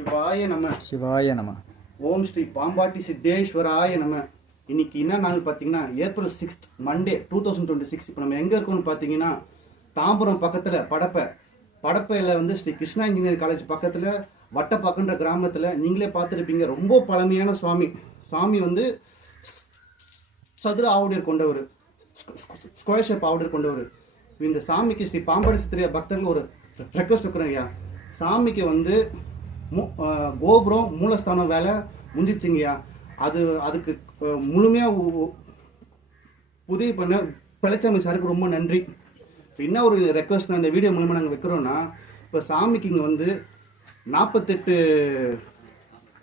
சிவாய நம. சிவாய நம. ஓம் ஸ்ரீ பாம்பாட்டி சித்தேஸ்வராய நம. இன்னைக்கு என்ன நாள் பார்த்தீங்கன்னா ஏப்ரல் 6 மண்டே 2026. இப்போ நம்ம எங்கே இருக்கோம்னு பார்த்தீங்கன்னா தாம்பரம் பக்கத்தில் படப்பையில் வந்து ஸ்ரீ கிருஷ்ணா இன்ஜினியரிங் காலேஜ் பக்கத்தில் வட்டப்பாக்குன்ற கிராமத்தில் நீங்களே பார்த்துருப்பீங்க. ரொம்ப பழமையான சுவாமி வந்து சதுர ஆவுடையர் கொண்டவர், ஸ்கொயர் ஷேப் ஆவுடையர் கொண்டவர். இந்த சாமிக்கு ஸ்ரீ பாம்பாட்டி சித்திரைய பக்தர்கள் ஒரு ரெக்வஸ்ட் வைக்கிறேன் ஐயா. சாமிக்கு வந்து கோபுரம் மூலஸ்தானம் வேலை முடிஞ்சிச்சுங்கய்யா. அதுக்கு முழுமையாக உதவி பண்ண பிழைச்சாமி சாருக்கு ரொம்ப நன்றி. இப்போ என்ன ஒரு ரெக்வஸ்ட் நான் இந்த வீடியோ மூலமாக நாங்கள் வைக்கிறோன்னா, இப்போ சாமிக்கு இங்கே வந்து 48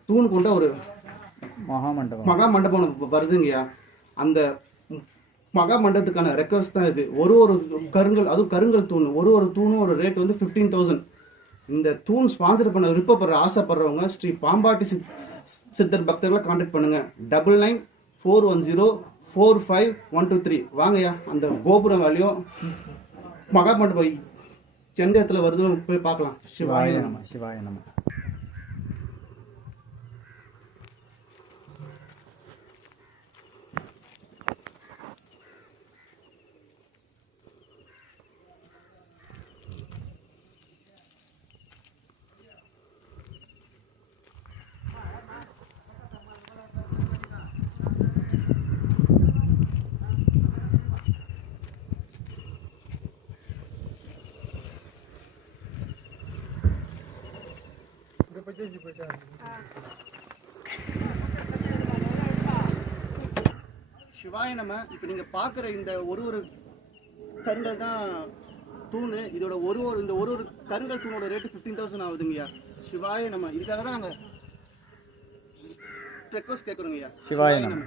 தூண் கொண்ட ஒரு மகா மண்டபம் வருதுங்கய்யா. அந்த மகா மண்டபத்துக்கான ரெக்வஸ்ட் தான் இது. ஒரு கருங்கல், அதுவும் கருங்கல் தூண், ஒரு தூணும் ஒரு ரேட் வந்து 15,000. இந்த தூண் ஸ்பான்சர் பண்ண விருப்பப்படுற ஆசைப்படுறவங்க ஸ்ரீ பாம்பாட்டி சித்தர் பக்தர்களை கான்டாக்ட் பண்ணுங்க. 9941045123. வாங்கய்யா, அந்த கோபுரம் வேலையும் மகா மண்டபம் எந்த இடத்துல வருதுன்னு போய் பார்க்கலாம். சிவாய நம. சிவாய நம. சிவாய நம்ம. இப்போ நீங்கள் பார்க்குற இந்த ஒரு கருங்கல் தான் தூணு. இதோட இந்த ஒரு கருங்கல் தூணோட ரேட்டு 15,000 ஆகுதுங்கய்யா. சிவாய நம்ம. இதுக்காக தான் நாங்கள் ரெக்வஸ்ட் கேட்குறோங்கய்யா. சிவாய நம்ம.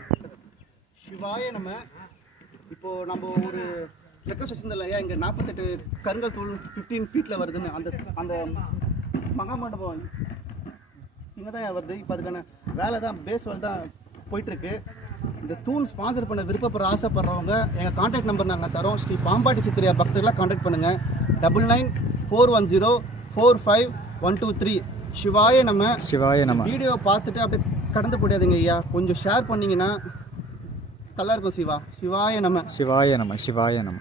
சிவாய நம்ம. இப்போது நம்ம ஒரு ரெக்வஸ்ட் வச்சுருந்தோம் ஐயா, இங்கே 48 கருங்கல் தூள் 15 ஃபீட்டில் வருதுன்னு. அந்த மகா மண்டபம் இங்கே தான் வருது. இப்போ அதுக்கான வேலை தான், பேஸ் வேலை தான் போயிட்டுருக்கு. இந்த தூண் ஸ்பான்சர் பண்ண விருப்பப்படுற ஆசைப்படுறவங்க எங்கள் கான்டாக்ட் நம்பர் நாங்கள் தரோம். ஸ்ரீ பாம்பாட்டி சித்திரையா பக்தர்களாக கான்டாக்ட் பண்ணுங்கள். 9941045123. சிவாய நம்ம. சிவாய நம்ம. வீடியோ பார்த்துட்டு அப்படியே கடந்து போடாதீங்க ஐயா, கொஞ்சம் ஷேர் பண்ணிங்கன்னா நல்லா இருக்கும். சிவாய நம்ம. சிவாய நம்ம. சிவாய நம்ம.